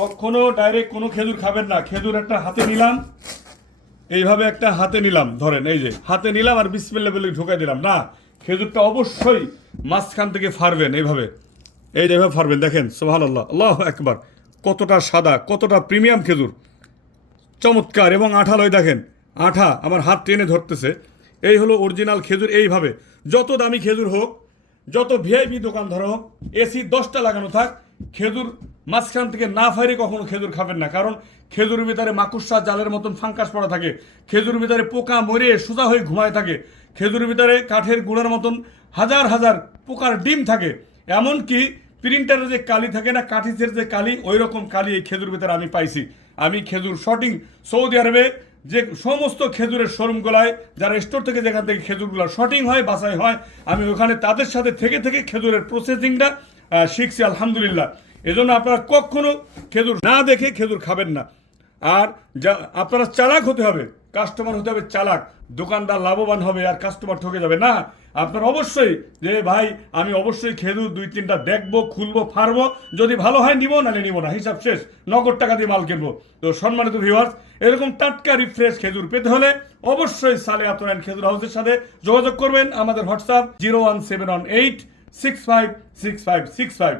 কখনো ডাইরেক্ট কোনো খেজুর খাবেন না। খেজুর একটা হাতে নিলাম, এইভাবে একটা হাতে নিলাম, ধরেন এই যে হাতে নিলাম আর বিসমিল্লাহ বলে ঢোকাই দিলাম না। খেজুরটা অবশ্যই মাঝখান থেকে ফাড়বেন, এইভাবে এই যে এইভাবে ফাড়বেন। দেখেন সুবহানাল্লাহ, আল্লাহু আকবার, কতটা সাদা, কতটা প্রিমিয়াম খেজুর, চমৎকার এবং আঠালোই দেখেন, আঠা আমার হাত টেনে ধরতেছে। এই হলো অরিজিনাল খেজুর। এইভাবে যত দামি খেজুর হোক, যত ভিআইপি দোকান ধরো হোক, এসি 10টা লাগানো থাক, খেজুর মাঝখান থেকে না ফাইরে কখনো খেজুর খাবেন না। কারণ খেজুরের ভিতরে মাকুসা জালের মতন ফাঙ্কাস পড়া থাকে, খেজুরের ভিতরে পোকা মরে সোজা হয়ে ঘুমায় থাকে, খেজুরের ভিতরে কাঠের গুঁড়ার মতন হাজার হাজার পোকার ডিম থাকে। এমনকি প্রিন্টারের যে কালি থাকে না, কাঠিসের যে কালি, ওই রকম কালি এই খেজুর ভিতরে আমি পাইছি। আমি খেজুর শর্টিং সৌদি আরবে যে সমস্ত খেজুরের শোরুমগুলায়, যারা স্টোর থেকে যেখান থেকে খেজুরগুলো শর্টিং হয়, বাছাই হয়, আমি ওখানে তাদের সাথে থেকে থেকে খেজুরের প্রসেসিংটা শিখছি আলহামদুলিল্লাহ। এজন্য আপনারা কখনো খেজুর না দেখে খেজুর খাবেন না। আর যা আপনারা চালাক হতে হবে, কাস্টমার হতে হবে চালাক, দোকানদার লাভবান হবে আর কাস্টমার ঠকে যাবে না। আপনার অবশ্যই যে ভাই আমি অবশ্যই খেজুর 2-3টা দেখবো, খুলবো, ফাড়বো, যদি ভালো হয় নিবো, নাহলে নিবো না, হিসাব শেষ, নগদ টাকা দিয়ে মাল কিনবো। তো সম্মানিত ভিউয়ার্স, এরকম টাটকা রিফ্রেশ খেজুর পেতে হলে অবশ্যই সালে আতরান খেজুর হাউসের সাথে যোগাযোগ করবেন। আমাদের হোয়াটসঅ্যাপ 01718656565।